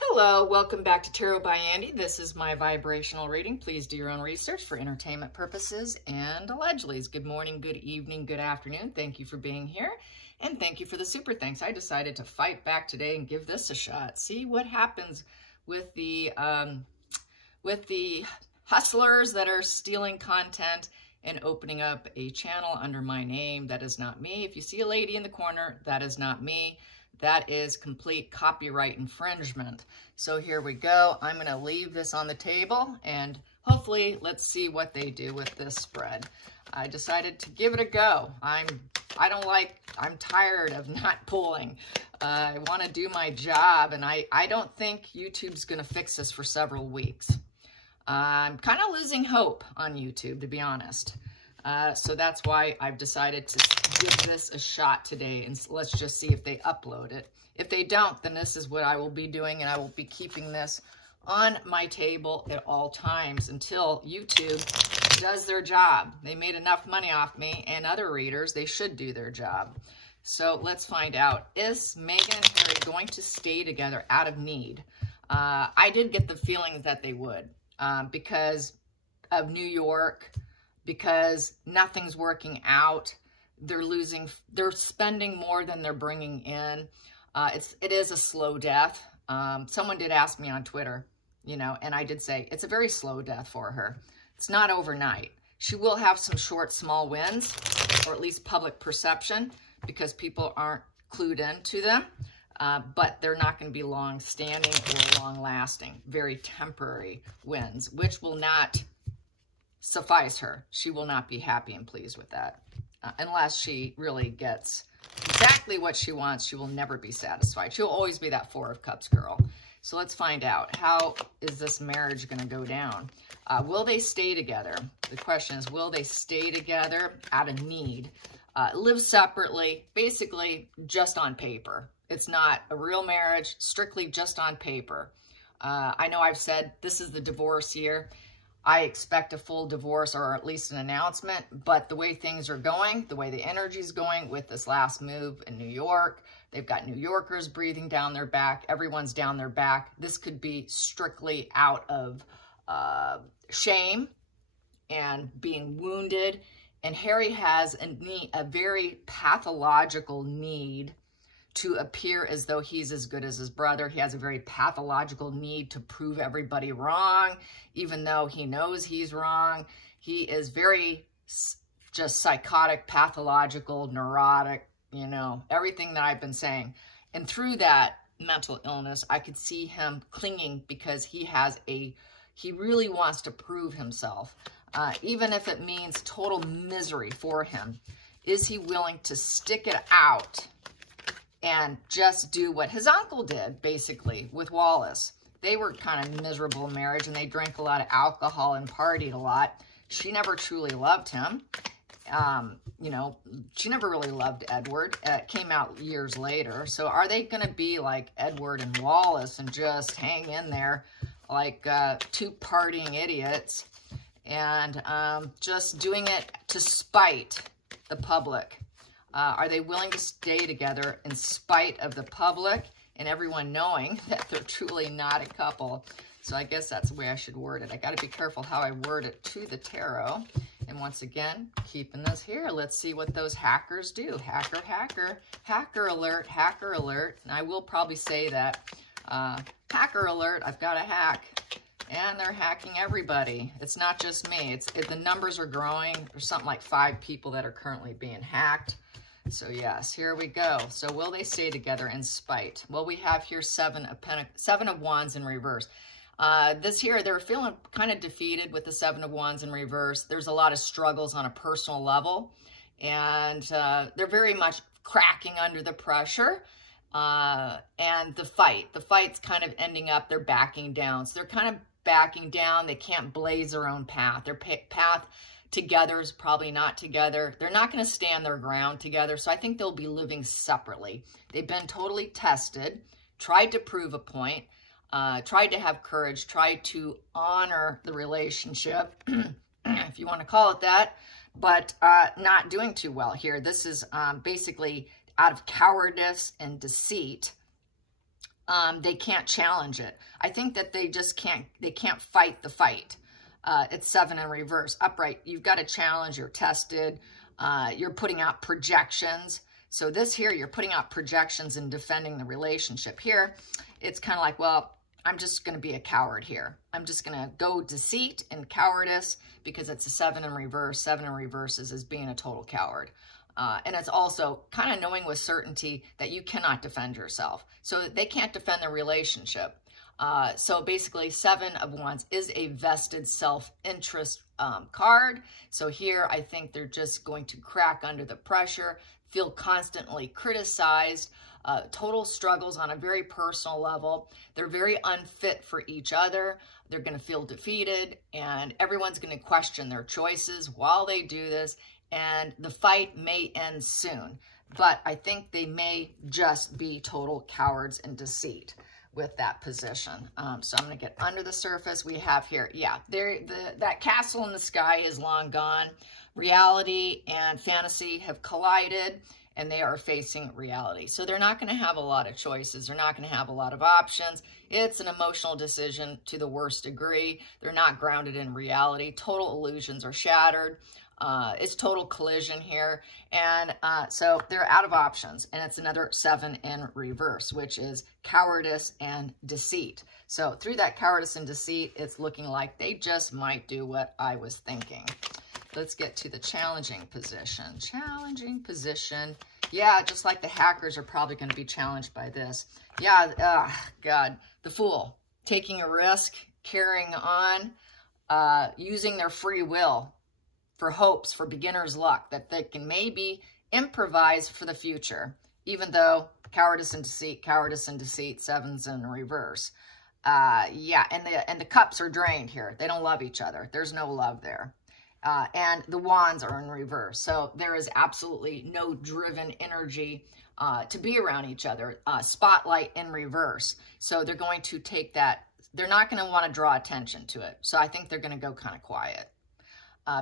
Hello, welcome back to Tarot by Andi. This is my vibrational reading. Please do your own research for entertainment purposes and allegedly. Good morning, good evening, good afternoon. Thank you for being here and thank you for the super thanks. I decided to fight back today and give this a shot. See what happens with the hustlers that are stealing content and opening up a channel under my name. That is not me. If you see a lady in the corner, that is not me. That is complete copyright infringement. So here we go. I'm going to leave this on the table and hopefully let's see what they do with this spread. I decided to give it a go. I'm tired of not pulling. I want to do my job and I don't think YouTube's going to fix this for several weeks. I'm kind of losing hope on YouTube, to be honest. So that's why I've decided to give this a shot today, and let's just see if they upload it. If they don't, then this is what I will be doing, and I will be keeping this on my table at all times until YouTube does their job. They made enough money off me and other readers. They should do their job. So let's find out. Is Meghan and Harry going to stay together out of need? I did get the feeling that they would because of New York, because nothing's working out. They're spending more than they're bringing in. It is a slow death. Someone did ask me on Twitter, and I did say it's a very slow death for her. It's not overnight. She will have some short, small wins, or at least public perception, because people aren't clued into them. But they're not going to be long-standing or long-lasting. Very temporary wins, which will not suffice her. She will not be happy and pleased with that. Unless she really gets exactly what she wants, she will never be satisfied. She'll always be that Four of Cups girl. So let's find out. How is this marriage going to go down? Will they stay together? The question is, will they stay together out of need? Live separately, basically just on paper. It's not a real marriage, strictly just on paper. I know I've said this is the divorce year. I expect a full divorce or at least an announcement, but the way things are going, the way the energy is going with this last move in New York, they've got New Yorkers breathing down their back. Everyone's down their back. This could be strictly out of shame and being wounded. And Harry has a very pathological need to appear as though he's as good as his brother. He has a very pathological need to prove everybody wrong, even though he knows he's wrong. He is very just psychotic, pathological, neurotic, everything that I've been saying. And through that mental illness, I could see him clinging because he really wants to prove himself. Even if it means total misery for him. Is he willing to stick it out and just do what his uncle did, basically, with Wallace? They were kind of miserable in marriage, and they drank a lot of alcohol and partied a lot. She never truly loved him. She never really loved Edward. It came out years later. So are they going to be like Edward and Wallace and just hang in there like two partying idiots and just doing it to spite the public? Are they willing to stay together in spite of the public and everyone knowing that they're truly not a couple? So I guess that's the way I should word it. I got to be careful how I word it to the tarot. And once again, keeping this here, let's see what those hackers do. Hacker, hacker, hacker alert, hacker alert. And I will probably say that. Hacker alert, I've got a hack. And they're hacking everybody. It's not just me. The numbers are growing. There's something like 5 people that are currently being hacked. So yes, here we go. So will they stay together in spite? Well, we have here Seven of Wands in reverse. This here, they're feeling kind of defeated with the Seven of Wands in reverse. There's a lot of struggles on a personal level. And they're very much cracking under the pressure. And the fight's kind of ending up, they're backing down. So they're kind of backing down. They can't blaze their own path. Their path together is probably not together. They're not going to stand their ground together. So I think they'll be living separately. They've been totally tested, tried to prove a point, tried to have courage, tried to honor the relationship, if you want to call it that, but not doing too well here. This is basically out of cowardice and deceit. They can't challenge it. I think that they can't fight the fight. It's 7 in reverse. Upright, you've got to challenge, you're tested, you're putting out projections. So this here, you're putting out projections and defending the relationship. Here, it's kind of like, well, I'm just going to be a coward here. I'm just going to go deceit and cowardice because it's a 7 in reverse. 7 in reverse is being a total coward. And it's also kind of knowing with certainty that you cannot defend yourself. So they can't defend the relationship. So basically 7 of Wands is a vested self-interest card. So here I think they're just going to crack under the pressure, feel constantly criticized, total struggles on a very personal level. They're very unfit for each other. They're going to feel defeated, and everyone's going to question their choices while they do this, and the fight may end soon. But I think they may just be total cowards and deceit with that position. So I'm going to get under the surface. We have here, yeah, that castle in the sky is long gone. Reality and fantasy have collided, and they are facing reality. So they're not going to have a lot of choices. They're not going to have a lot of options. It's an emotional decision to the worst degree. They're not grounded in reality. Total illusions are shattered. It's total collision here. And so they're out of options. And it's another 7 in reverse, which is cowardice and deceit. So through that cowardice and deceit, it's looking like they just might do what I was thinking. Let's get to the challenging position. Challenging position. Yeah, just like the hackers are probably going to be challenged by this. Yeah, God, the Fool. Taking a risk, carrying on, using their free will for hopes, for beginner's luck, that they can maybe improvise for the future, even though cowardice and deceit, 7's in reverse. Yeah, and the cups are drained here. They don't love each other. There's no love there. And the Wands are in reverse. So there is absolutely no driven energy to be around each other. Spotlight in reverse. So they're going to take that. They're not going to want to draw attention to it. So I think they're going to go kind of quiet.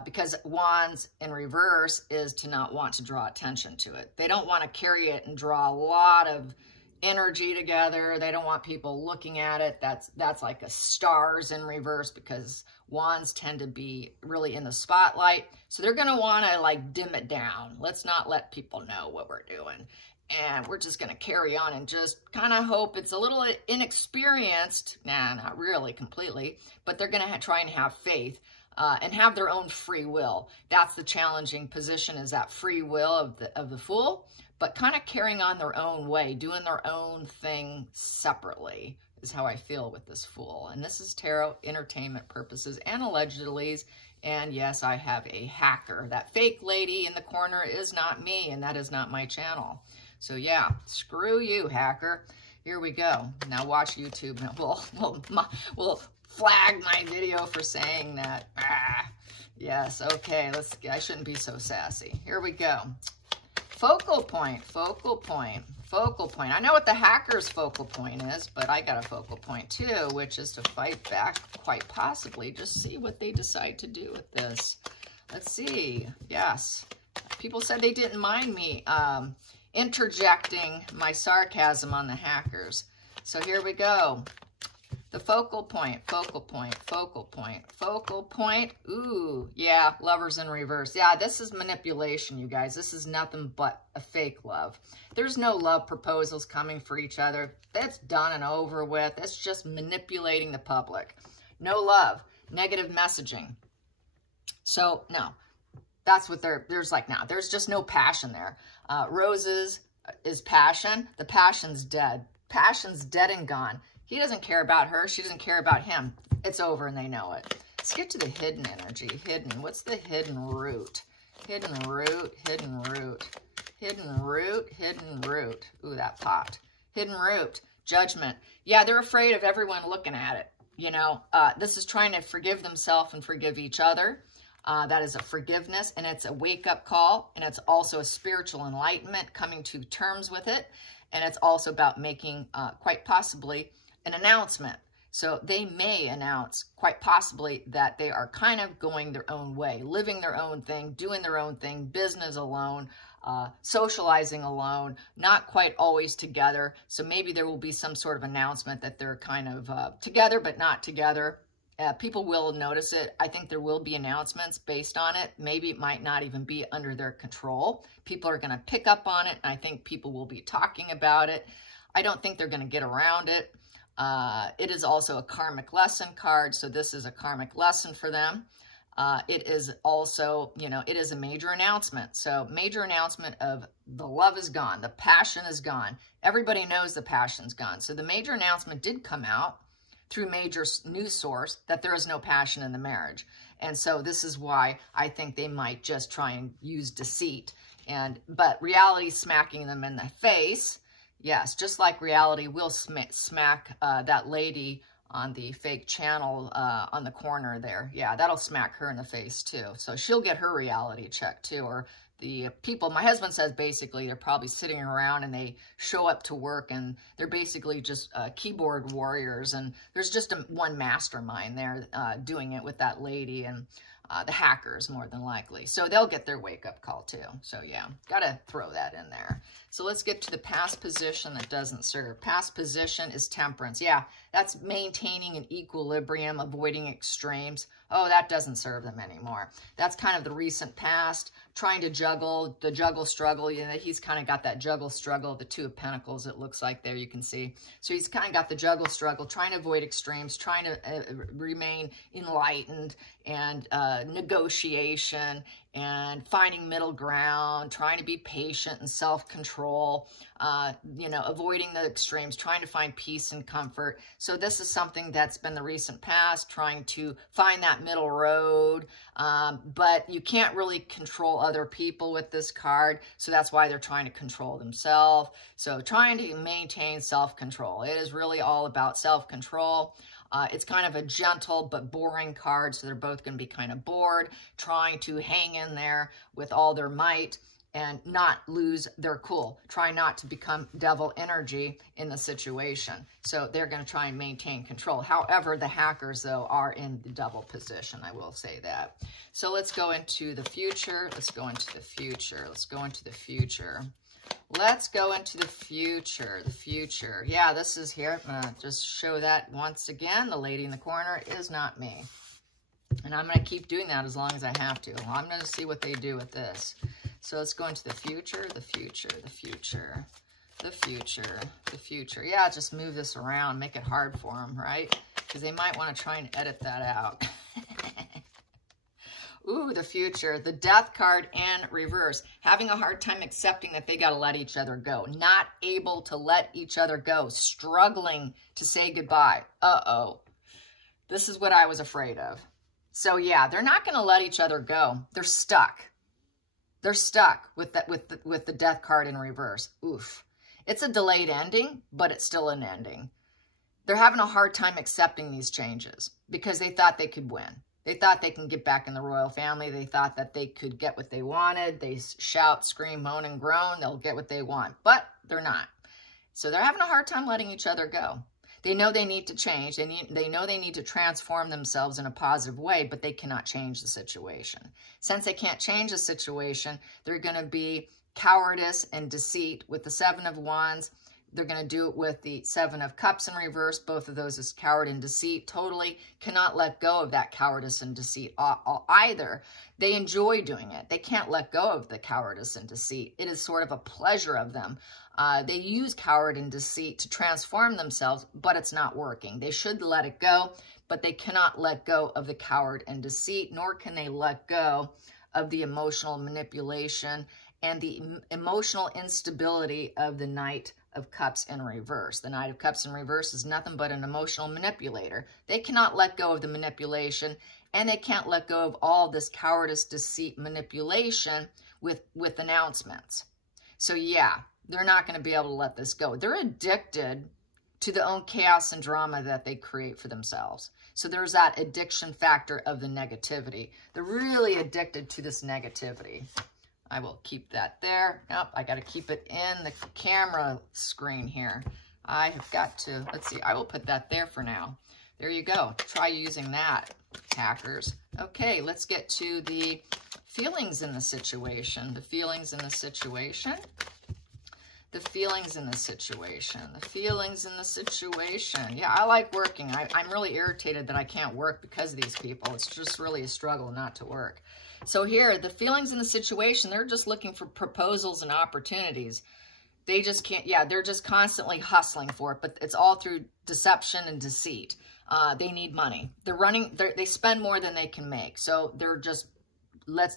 Because Wands in reverse is to not want to draw attention to it. They don't want to carry it and draw a lot of energy together. They don't want people looking at it. That's like a stars in reverse, because Wands tend to be really in the spotlight. So they're going to want to like dim it down. Let's not let people know what we're doing. And we're just going to carry on and just kind of hope it's a little inexperienced. Nah, not really completely, but they're going to try and have faith. And have their own free will. That's the challenging position, is that free will of the Fool, but kind of carrying on their own way, doing their own thing separately is how I feel with this Fool. And this is tarot, entertainment purposes, and allegedly. And yes, I have a hacker. That fake lady in the corner is not me, and that is not my channel. So yeah, screw you, hacker. Here we go. Now watch YouTube. We'll flag my video for saying that. Yes, okay, I shouldn't be so sassy. Here we go. Focal point, focal point, focal point. I know what the hacker's focal point is, but I got a focal point too, which is to fight back, quite possibly. Just see what they decide to do with this. Let's see. Yes. People said they didn't mind me interjecting my sarcasm on the hackers. So here we go. The focal point, focal point, focal point, focal point. Ooh, yeah, Lovers in reverse. Yeah, this is manipulation, you guys. This is nothing but a fake love. There's no love proposals coming for each other. That's done and over with. It's just manipulating the public. No love, negative messaging. So, no, that's what there's like now. There's just no passion there. Roses is passion. The passion's dead. Passion's dead and gone. He doesn't care about her. She doesn't care about him. It's over and they know it. Let's get to the hidden energy. Hidden. What's the hidden root? Hidden root, hidden root, hidden root, hidden root. Ooh, that popped. Hidden root. Judgment. Yeah, they're afraid of everyone looking at it. You know, this is trying to forgive themselves and forgive each other. That is a forgiveness, and it's a wake-up call, and it's also a spiritual enlightenment, coming to terms with it. And it's also about making, quite possibly, an announcement. So they may announce, quite possibly, that they are kind of going their own way, living their own thing, doing their own thing, business alone, socializing alone, not quite always together. So maybe there will be some sort of announcement that they're kind of together, but not together. People will notice it. I think there will be announcements based on it. Maybe it might not even be under their control. People are going to pick up on it, and I think people will be talking about it. I don't think they're going to get around it. It is also a karmic lesson card, so this is a karmic lesson for them. It is also, you know, it is a major announcement. So major announcement of the love is gone. The passion is gone. Everybody knows the passion's gone. So the major announcement did come out through major news source that there is no passion in the marriage. And so this is why I think they might just try and use deceit. But reality smacking them in the face. Yes, just like reality will smack that lady on the fake channel on the corner there. Yeah, that'll smack her in the face too. So she'll get her reality check too. Or the people, my husband says basically they're probably sitting around and they show up to work and they're basically just keyboard warriors. And there's just one mastermind there doing it with that lady and the hackers more than likely. So they'll get their wake-up call too. So yeah, got to throw that in there. So let's get to the past position that doesn't serve. Past position is temperance. Yeah, that's maintaining an equilibrium, avoiding extremes. Oh, that doesn't serve them anymore. That's kind of the recent past, trying to juggle, the juggle struggle. You know, he's kind of got that juggle struggle, the Two of Pentacles, it looks like there, you can see. So he's kind of got the juggle struggle, trying to avoid extremes, trying to remain enlightened and negotiation and finding middle ground, trying to be patient and self-control, you know, avoiding the extremes, trying to find peace and comfort. So this is something that's been the recent past, trying to find that middle road. But you can't really control other people with this card. So that's why they're trying to control themselves. So trying to maintain self-control. It is really all about self-control. It's kind of a gentle but boring card, so they're both going to be kind of bored, trying to hang in there with all their might and not lose their cool. Try not to become devil energy in the situation. So they're going to try and maintain control. However, the hackers, though, are in the devil position. I will say that. So let's go into the future. Let's go into the future. Let's go into the future. Let's go into the future. The future. Yeah, this is here. I'm going to just show that once again. The lady in the corner is not me. And I'm going to keep doing that as long as I have to. I'm going to see what they do with this. So let's go into the future, the future, the future, the future, the future. Yeah, just move this around. Make it hard for them, right? Because they might want to try and edit that out. Ooh, the future, the death card in reverse. Having a hard time accepting that they got to let each other go. Not able to let each other go. Struggling to say goodbye. Uh-oh. This is what I was afraid of. So yeah, they're not going to let each other go. They're stuck. They're stuck with the death card in reverse. Oof. It's a delayed ending, but it's still an ending. They're having a hard time accepting these changes because they thought they could win. They thought they can get back in the royal family. They thought that they could get what they wanted. They shout, scream, moan, and groan. They'll get what they want, but they're not. So they're having a hard time letting each other go. They know they need to change. They know they need to transform themselves in a positive way, but they cannot change the situation. Since they can't change the situation, they're going to be cowardice and deceit with the Seven of Wands. They're going to do it with the Seven of Cups in reverse. Both of those is coward and deceit. Totally cannot let go of that cowardice and deceit either. They enjoy doing it. They can't let go of the cowardice and deceit. It is sort of a pleasure of them. They use coward and deceit to transform themselves, but it's not working. They should let it go, but they cannot let go of the coward and deceit, nor can they let go of the emotional manipulation and the emotional instability of the Knight of Cups in reverse. The Knight of Cups in reverse is nothing but an emotional manipulator. They cannot let go of the manipulation, and they can't let go of all this cowardice, deceit, manipulation with announcements. So yeah, they're not going to be able to let this go. They're addicted to the own chaos and drama that they create for themselves. So there's that addiction factor of the negativity. They're really addicted to this negativity. I will keep that there. Nope, I got to keep it in the camera screen here. I have got to, let's see, I will put that there for now. There you go. Try using that, hackers. Okay, let's get to the feelings in the situation, the feelings in the situation, the feelings in the situation, the feelings in the situation. Yeah, I like working. I'm really irritated that I can't work because of these people. It's just really a struggle not to work. So here, the feelings in the situation, they're just looking for proposals and opportunities. They just can't, yeah, they're just constantly hustling for it, but it's all through deception and deceit. They need money. They spend more than they can make. So they're just,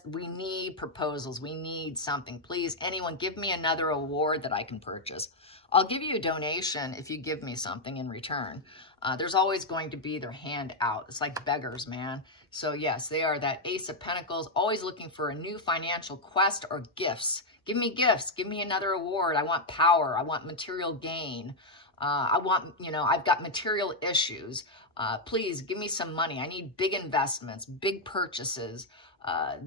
we need proposals. We need something. Please, anyone, give me another award that I can purchase. I'll give you a donation if you give me something in return. There's always going to be their hand out. It's like beggars, man. So yes, they are that Ace of Pentacles, always looking for a new financial quest or gifts. Give me gifts. Give me another award. I want power. I want material gain. I want, you know, I've got material issues. Please give me some money. I need big investments, big purchases,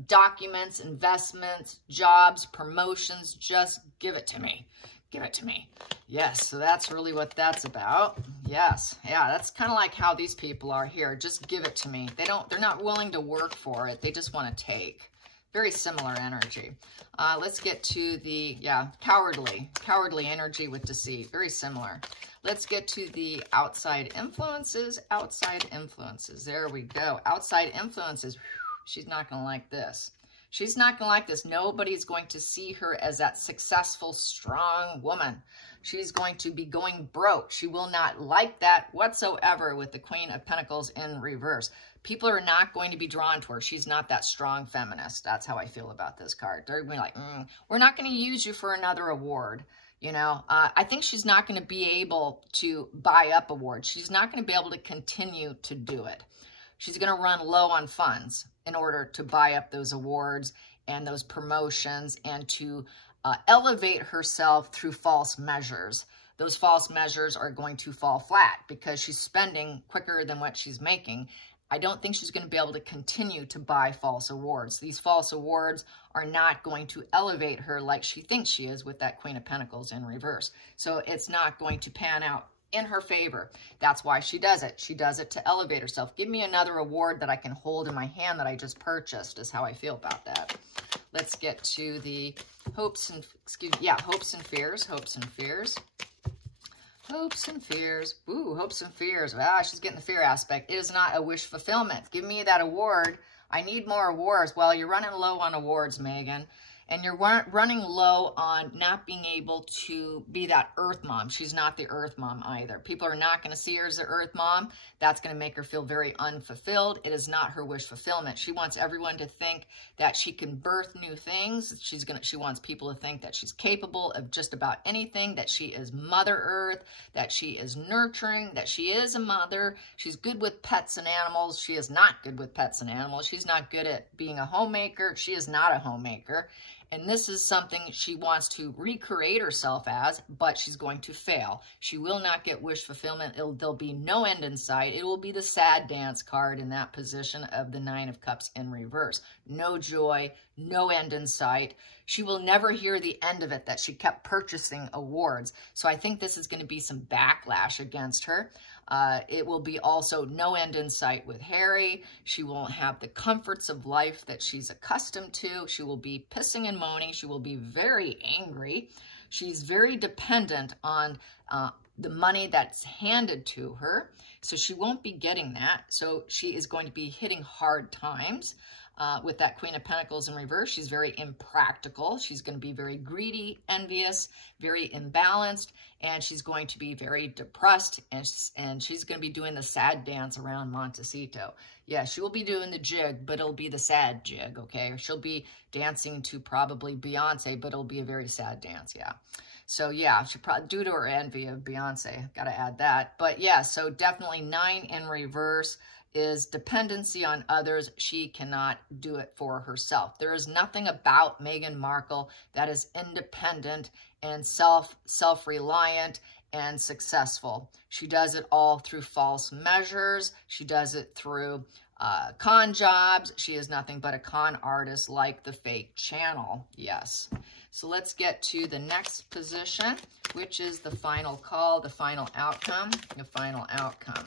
documents, investments, jobs, promotions. Just give it to me. Give it to me. Yes, so that's really what that's about. Yes, yeah, that's kind of like how these people are here. Just give it to me. They're not willing to work for it. They just want to take. Very similar energy. Let's get to the, yeah, cowardly energy with deceit. Very similar. Let's get to the outside influences. Outside influences. There we go. Outside influences. Whew, she's not going to like this. She's not going to like this. Nobody's going to see her as that successful, strong woman. She's going to be going broke. She will not like that whatsoever with the Queen of Pentacles in reverse. People are not going to be drawn to her. She's not that strong feminist. That's how I feel about this card. They're going to be like, we're not going to use you for another award. You know, I think she's not going to be able to buy up awards. She's not going to be able to continue to do it. She's going to run low on funds in order to buy up those awards and those promotions and to elevate herself through false measures. Those false measures are going to fall flat because she's spending quicker than what she's making. I don't think she's going to be able to continue to buy false awards. These false awards are not going to elevate her like she thinks she is with that Queen of Pentacles in reverse. So it's not going to pan out in her favor. That's why she does it. She does it to elevate herself. Give me another award that I can hold in my hand that I just purchased is how I feel about that. Let's get to the hopes and, hopes and fears, hopes and fears. Hopes and fears. Ooh, hopes and fears. Ah, she's getting the fear aspect. It is not a wish fulfillment. Give me that award. I need more awards. Well, you're running low on awards, Megan. And you're running low on not being able to be that earth mom. She's not the earth mom either. People are not going to see her as the earth mom. That's going to make her feel very unfulfilled. It is not her wish fulfillment. She wants everyone to think that she can birth new things. She wants people to think that she's capable of just about anything, that she is Mother Earth, that she is nurturing, that she is a mother. She's good with pets and animals. She is not good with pets and animals. She's not good at being a homemaker. She is not a homemaker. And this is something she wants to recreate herself as, but she's going to fail. She will not get wish fulfillment. There'll be no end in sight. It will be the sad dance card in that position of the Nine of Cups in reverse. No joy, no end in sight. She will never hear the end of it, that she kept purchasing awards. So I think this is going to be some backlash against her. It will be also no end in sight with Harry. She won't have the comforts of life that she's accustomed to. She will be pissing and moaning. She will be very angry. She's very dependent on the money that's handed to her. So she won't be getting that. So she is going to be hitting hard times. With that Queen of Pentacles in reverse, she's very impractical. She's going to be very greedy, envious, very imbalanced, and she's going to be very depressed, and she's going to be doing the sad dance around Montecito. Yeah, she will be doing the jig, but it'll be the sad jig, okay? She'll be dancing to probably Beyonce, but it'll be a very sad dance, yeah. So, yeah, she probably, due to her envy of Beyonce, got to add that. But, yeah, so definitely 9 in reverse is dependency on others. She cannot do it for herself. There is nothing about Meghan Markle that is independent and self-reliant and successful. She does it all through false measures. She does it through con jobs. She is nothing but a con artist like the fake channel. Yes. So let's get to the next position, which is the final call, the final outcome, the final outcome.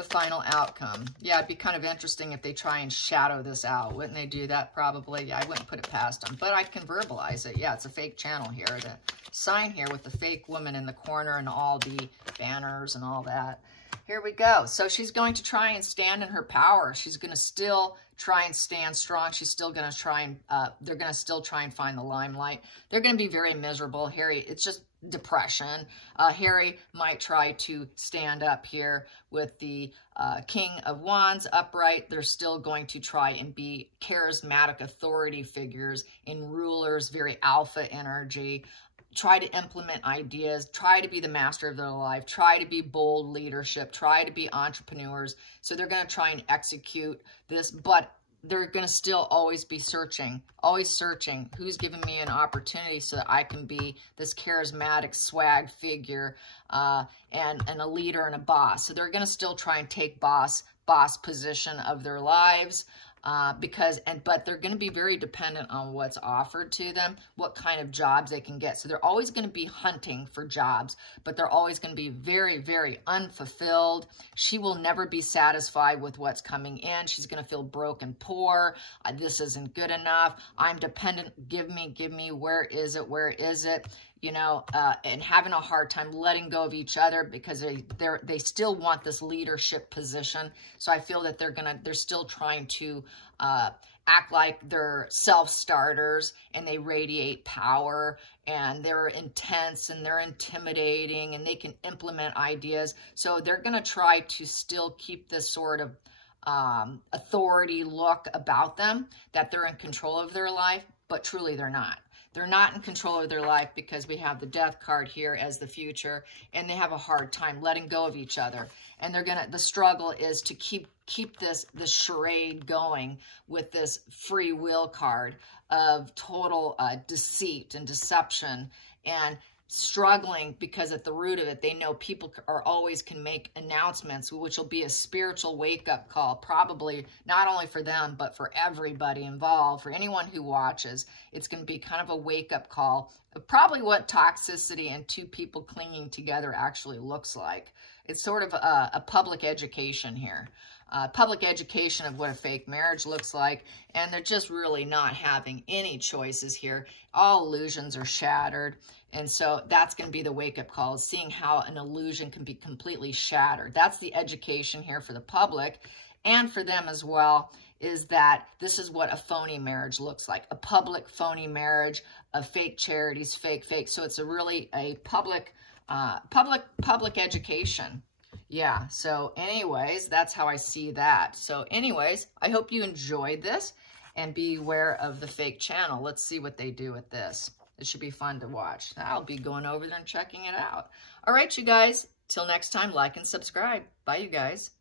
the final outcome. Yeah, it'd be kind of interesting if they try and shadow this out. Wouldn't they do that? Probably. Yeah, I wouldn't put it past them. But I can verbalize it. Yeah, it's a fake channel here. The sign here with the fake woman in the corner and all the banners and all that. Here we go. So she's going to try and stand in her power. She's going to still try and stand strong. She's still going to try and, they're going to still try and find the limelight. They're going to be very miserable. Harry, it's just depression. Harry might try to stand up here with the King of Wands upright. They're still going to try and be charismatic authority figures and rulers, very alpha energy. Try to implement ideas, try to be the master of their life, try to be bold leadership, try to be entrepreneurs. So they're going to try and execute this, but they're going to still always be searching, who's giving me an opportunity so that I can be this charismatic swag figure and a leader and a boss. So they're going to still try and take boss position of their lives. But they're going to be very dependent on what's offered to them, what kind of jobs they can get. So they're always going to be hunting for jobs, but they're always going to be very, very unfulfilled. She will never be satisfied with what's coming in. She's going to feel broke and poor. This isn't good enough. I'm dependent. Give me, where is it? Where is it? You know, and having a hard time letting go of each other because they still want this leadership position. So I feel that they're still trying to act like they're self-starters and they radiate power and they're intense and they're intimidating and they can implement ideas. So they're going to try to still keep this sort of authority look about them, that they're in control of their life, but truly they're not. They're not in control of their life because we have the Death card here as the future, and they have a hard time letting go of each other. And the struggle is to keep this charade going with this free will card of total deceit and deception, and struggling because at the root of it, they know people always can make announcements, which will be a spiritual wake-up call, probably not only for them, but for everybody involved, for anyone who watches. It's going to be kind of a wake-up call of probably what toxicity and two people clinging together actually looks like. It's sort of a public education here. Public education of what a fake marriage looks like, and they're just really not having any choices here. All illusions are shattered, and so that's going to be the wake-up call, is seeing how an illusion can be completely shattered. That's the education here for the public, and for them as well, is that this is what a phony marriage looks like. A public phony marriage of fake charities, fake. So it's really a public education. Yeah, so anyways, that's how I see that. So anyways, I hope you enjoyed this and be aware of the fake channel. Let's see what they do with this. It should be fun to watch. I'll be going over there and checking it out. All right, you guys, till next time, like and subscribe. Bye, you guys.